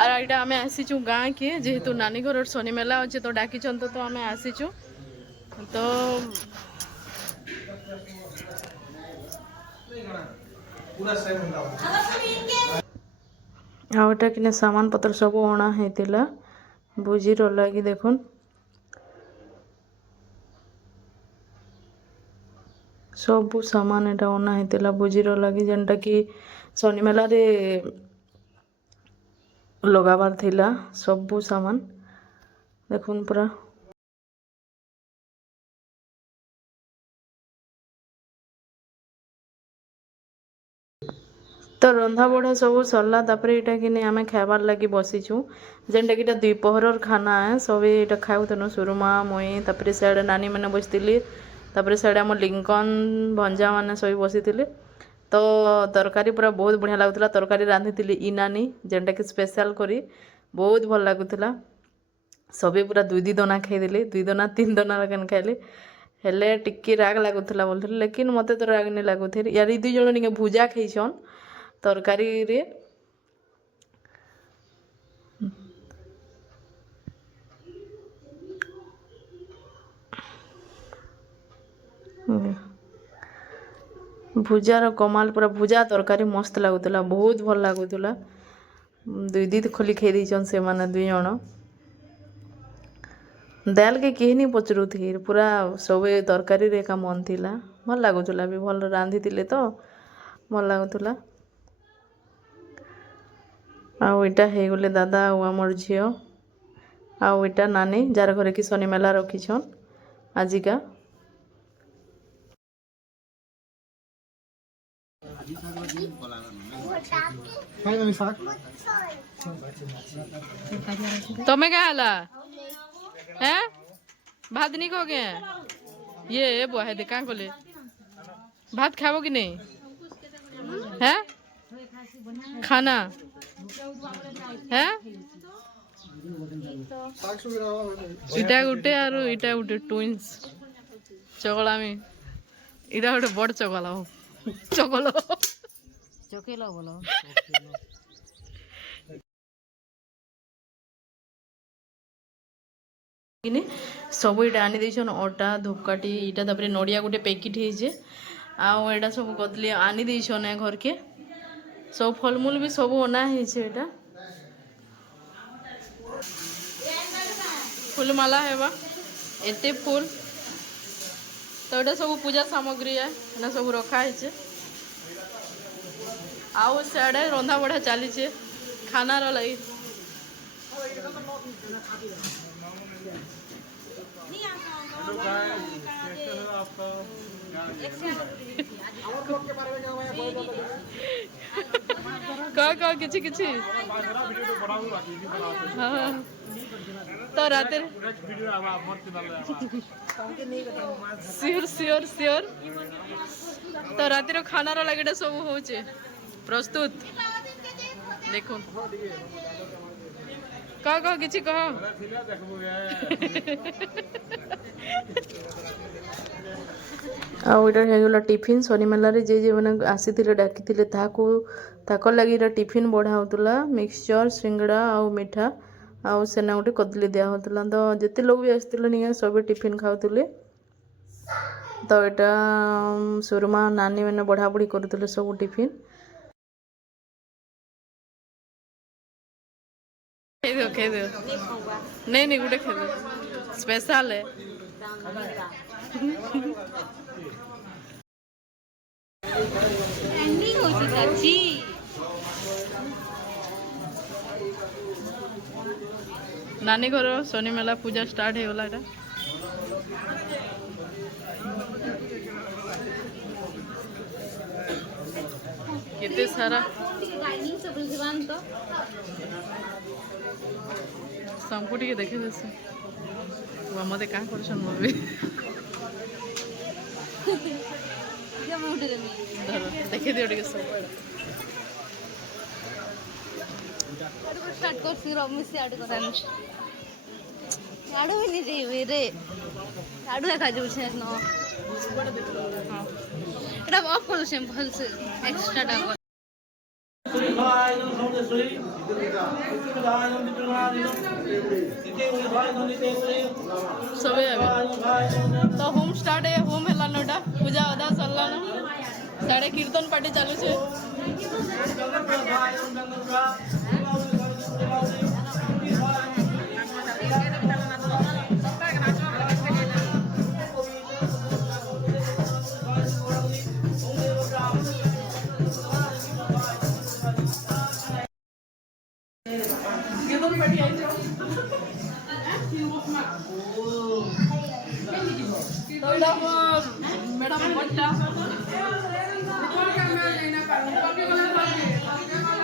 আর এটা আমি আসিছু গাঁ কে যেহেতু নানি ঘর শনি মেলা আছে তো ডাকিছন তো আমি আসিছু তো आउटा किने सामान पत्र सब अणा होता भोजीर लगी देखुन सबू सामान एटा अना होता भोजीर लगी जेनटा कि शनि मेला रे लगाबार थिला सबू सामान देखुन पूरा तो रंधा बढ़ा सब सरला तापर यहाँ कि आम खाबार लगी बसीचु जेनटा कि द्विपहर खाना है सब ये खाऊन सुरमा मुई तापर सियाड़े नानी मैंने बसती तापर सियाड़े आम लिंकन भंजा मैंने सब बसी तो तरकारी पूरा बहुत बढ़िया लगुला तरकारी रांधि इ नानी जेनटा कि स्पेशल करी बहुत भल लगुला सबे पूरा दुई दुई दना खाईदे दुई दना तीन दना लगन खाइली हेले टिके राग लगुला बोलते लेकिन मत तो राग नहीं लगुथे यार दुई जन निके भुजा खाईछन तरकारी रे भुजार कमाल पूरा भुजा तरकारी मस्त लगुला बहुत भल लगुला दुई दुई खोली खाई देछन से माने दुई जन दाल के कहीं नहीं पचरू थी पूरा सब तरकारी रे का मन थिला भल लगुला भी भल रांधि तो भल लगुला आईटा हो गले दादा आमर झी आईटा नानी जार घरे कि शनि मेला रखीछन आजिका तमें क्या हला हैं भात नहीं खो गए ये बुआ है देखा खोले भात खाबो कि नहीं हैं खाना हैं इटा गुटे आरो इटा गुटे ट्विन्स चगला में इटा गुटे बड़ चगला हो चगलो चकेला बोलो सब ये आनी देन अटा धूपकाठी इटा तापर नड़िया गोटे पैकेट होइजे आटा सब कदली आनी देन घर के सब फलमूल भी सब अना है फूलमाला है एते फूल तो ये सब पूजा सामग्री है ना सब रखाई आउ सियाड़े रंधा बढ़ा चली खानार लगी कह किछि किछि हाँ तो रात सियोर सियोर सियोर तो रातिर खानार लगे सब हो प्रस्तुत देखो कह किछि कह आईटा टिफिन शनि मेला जे जे मैंने आसी डाकी ताकर लगी टिफिन बढ़ा होता मिक्सचर सिंगड़ा आउ मिठा आउ सेना गोटे कदली दिया होता तो जिते लोग भी आसते सब टिफिन खाऊले तो यहाँ सुरमा नानी मैंने बढ़ा बढ़ी करते सब टिफिन खाई दो नहीं गोटे खाई दो स्पेशल है नानी घर शनि मेला पूजा स्टार्ट हो गला केते सारा संपू टे देखे मत क्या कर देखे दियो टे सब स्टार्ट कर फिर मिस ऐड कर आडू नहीं देवे रे आडू खा जाऊ छे न एटा ऑफ कर दे भल से एक्स्ट्रा डाल सबे तो होम स्टार्ट है होम है नोटा पूजा अदा सरलान साढ़े कीर्तन पार्टी चालू छे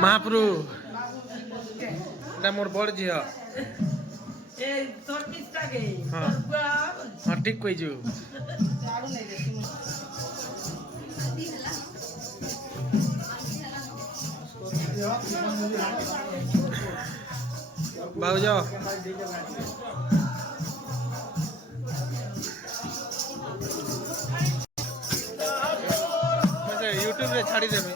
महाप्रभु এটা মোর বড় ঝিয়া হ্যাঁ ঠিক কইছু भाउज यूट्यूब रे छाड़ी देबे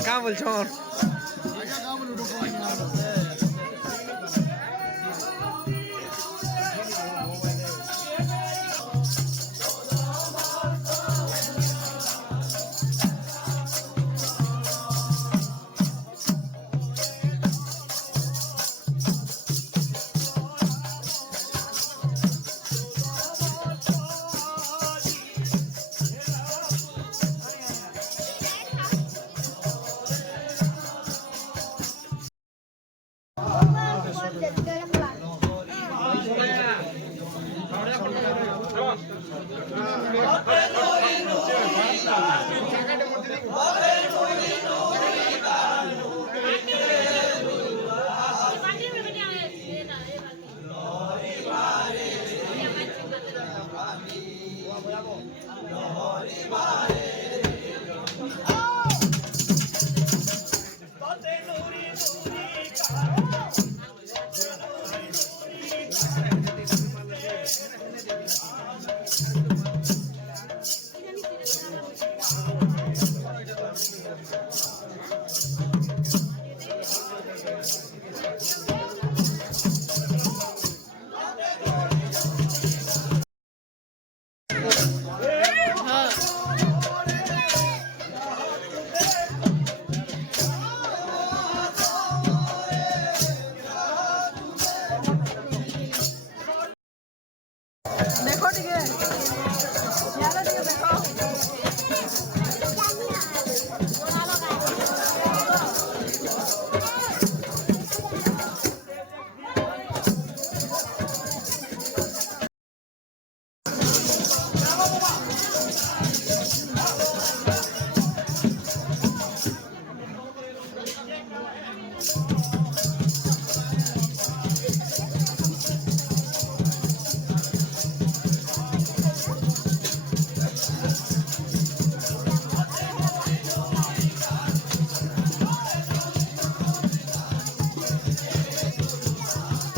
क्या बोल छोड़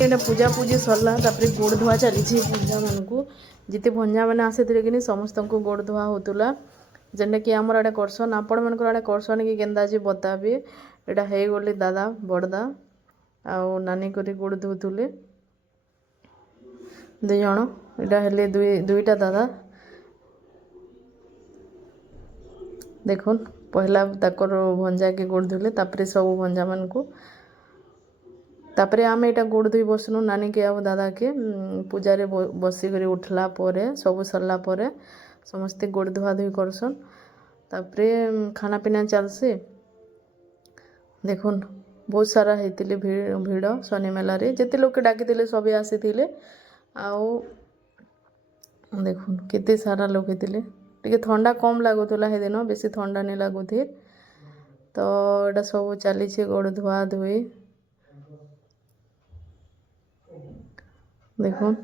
ଏଇଟା ପୂଜା ପୂଜି ସରିଲା ତାପରେ ଗୋଡ଼ ଧୁଆ ଚାଲିଛି ଭଞ୍ଜାମାନଙ୍କୁ ଯେତେ ଭଞ୍ଜାମାନେ ଆସିଥିଲେ କି ସମସ୍ତଙ୍କୁ ଗୋଡ଼ ଧୁଆ ହେଉଥିଲା ଯେନ୍ଟାକି ଆମର ଆଡ଼େ କରସନ୍ ଆପଣମାନଙ୍କର ଆଡ଼େ କରସନ୍ କି କେନ୍ତା ଯେ ବତାବେ ଏଇଟା ହେଇଗଲେ ଦାଦା ବଡ଼ଦା ଆଉ ନାନୀ କରି ଗୋଡ଼ ଧୋଉଥିଲେ ଦୁଇ ଜଣ ଏଇଟା ହେଲେ ଦୁଇଟା ଦାଦା ଦେଖୁନ୍ ପହିଲା ତାଙ୍କର ଭଞ୍ଜାକେ ଗୋଡ଼ ଧୋଇଲେ ତାପରେ ସବୁ ଭଞ୍ଜାମାନଙ୍କୁ ତାପରେ ଆମେ ଏଇଟା ଗୋଡ଼ ଧୋଇ ବସନୁ ନାନୀକେ ଆଉ ଦାଦାକେ ପୂଜାରେ ବସିକରି ଉଠଲା ପରେ ସବୁ ସରିଲା ପରେ ସମସ୍ତେ ଗୋଡ଼ ଧୁଆ ଧୋଇ କରସନ୍ ତାପରେ ଖାନା ପିନା ଚାଲସି ଦେଖୁନ୍ ବହୁତ ସାରା ହେଇଥିଲେ ଭିଡ଼ ଶନି ମେଲାରେ ଯେତେ ଲୋକ ଡାକିଥିଲେ ସବେ ଆସିଥିଲେ ଆଉ ଦେଖୁନ୍ କେତେ ସାରା ଲୋକ ହେଇଥିଲେ ଟିକେ ଥଣ୍ଡା କମ୍ ଲାଗୁଥିଲା ସେଦିନ ବେଶୀ ଥଣ୍ଡା नहीं ଲାଗୁଥି ତ ଏଇଟା ସବୁ ଚାଲିଛି ଗୋଡ଼ ଧୁଆ ଧୋଇ ଦେଖୁନ୍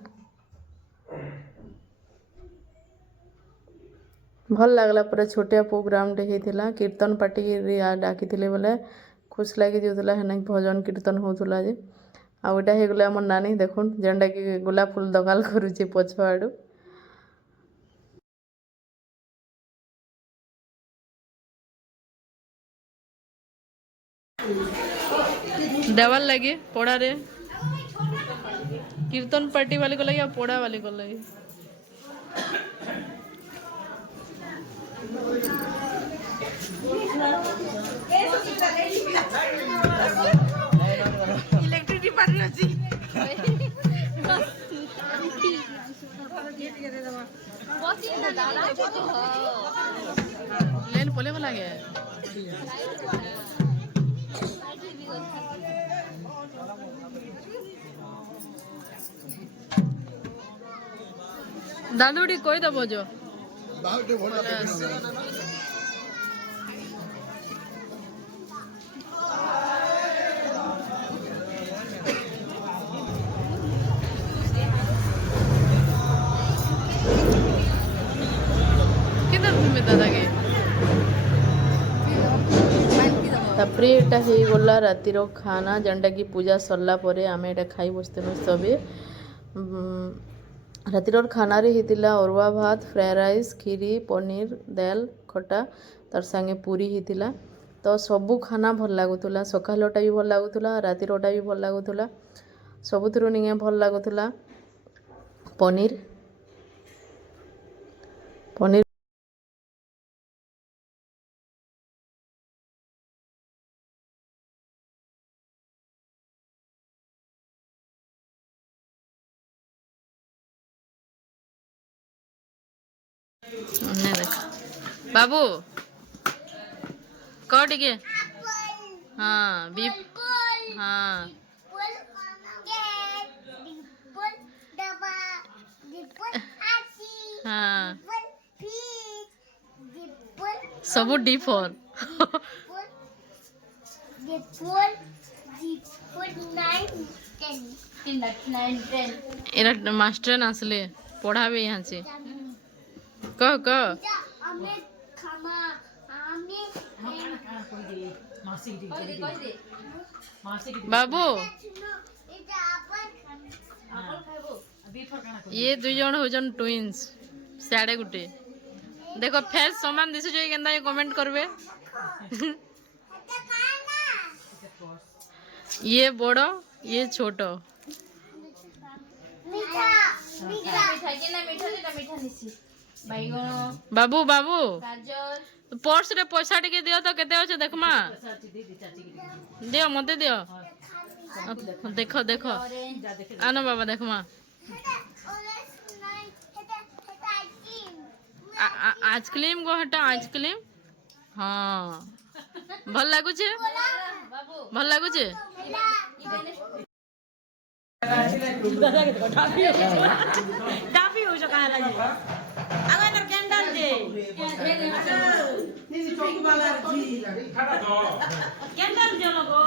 ଭଲ ଲାଗଲା ପୁରା ଛୋଟିଆ ପ୍ରୋଗ୍ରାମଟେ ହେଇଥିଲା କୀର୍ତ୍ତନ ପାର୍ଟି ଡାକିଥିଲେ ବୋଲେ ଖୁସି ଲାଗି ଯାଉଥିଲା ହେନା ଭଜନ କୀର୍ତ୍ତନ ହେଉଥିଲା ଯେ ଆଉ ଏଇଟା ହେଇଗଲା ଆମର ନାନୀ ଦେଖୁନ୍ ଯେନ୍ଟାକି ଗୋଲାପ ଫୁଲ ଦଗାଲ କରୁଛି ପଛ ଆଡ଼ୁ देवाल लगे पोड़ारे कीर्तन पार्टी वाले को लगे या पोड़ा वाले को लगे इलेक्ट्रिक डिपार्टमेंट अछि लेन पोले वाला गया दादूडी कोई दबो जो तापरे एटा हे गला रातिर खाना जेनटा कि पूजा सरला परे आमे एटा खाई बसतेनु सबे रातिर खाना रे हितिला अरुआ भात फ्राई राइस खीरी पनीर दाल खटा तार संगे पूरी हितिला तो सबू खाना भल लागुतला सकालटा भी भल लागुतला रातिरटा भी भल लागुतला सबुथिरु निगे भल लागुतला पनीर पनीर बाबू कट के हाँ बीप हाँ हाँ सब डी फॉर एरा मास्टर आसले पढ़ावे यहाँ से कह कह बाबू ये दुई जन होजन ट्विन्स साढ़े गुटे देखो फेस समान दिशु जो केंदा ये कमेंट करबे ये बड़ो ये छोटो बाबू बाबू पर्स रे पैसा टिके दियो तो केते अछि देखमा दियो मते दियो देखो देखो आनो बाबा देखमा आइसक्रीम को हटा आइसक्रीम हाँ भल लागु छे भल लागु छे टाफी हो जो कहा लगे अगर ना कैंडल दे कैंडल जलो गो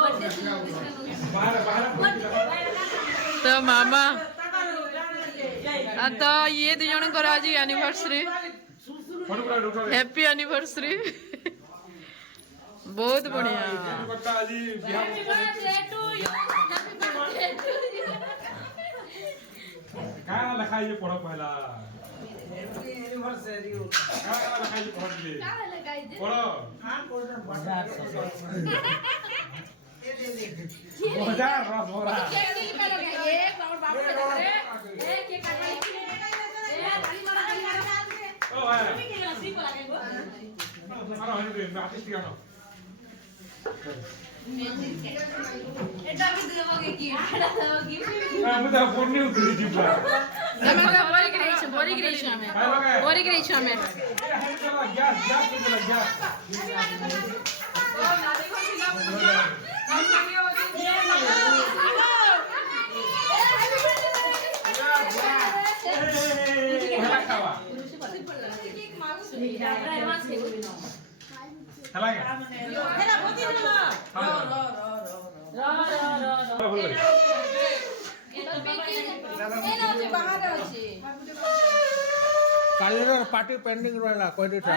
तो मामा तो ये दो जन को आज एनिवर्सरी हैप्पी एनिवर्सरी बहुत बढ़िया କାଣା ଲେଖା ହେଇଛି ପଢ ପହିଲା କାଣା ଲେଖା ହେଇଛି ପଢିଲେ ପଢ ବଜାର ରସବରା ଓ ଭାଇ ଆର ହଇନି ଆର୍ଟିଷ୍ଟ ଗାଣ ମୁଁ ତା ଫୋନ୍ ନି ଉଠେଇ ଯିବା କାଲିର ପାର୍ଟି ପେଣ୍ଡିଂ ରହିଲା କହିଦେଇଛ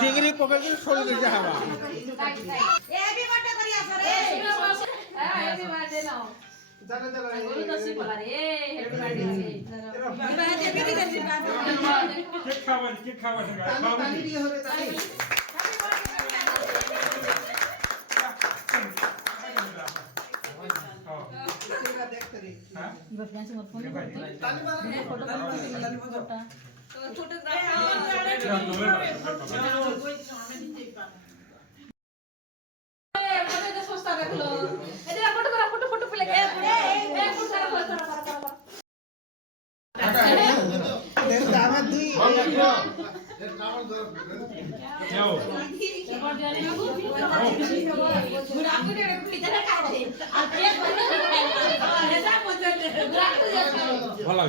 ଚିଙ୍ଗିରି ପକେଇକି ସୋଳି ଦେଇଛେ ହବା କେକ୍ ଖାବା ଭଲ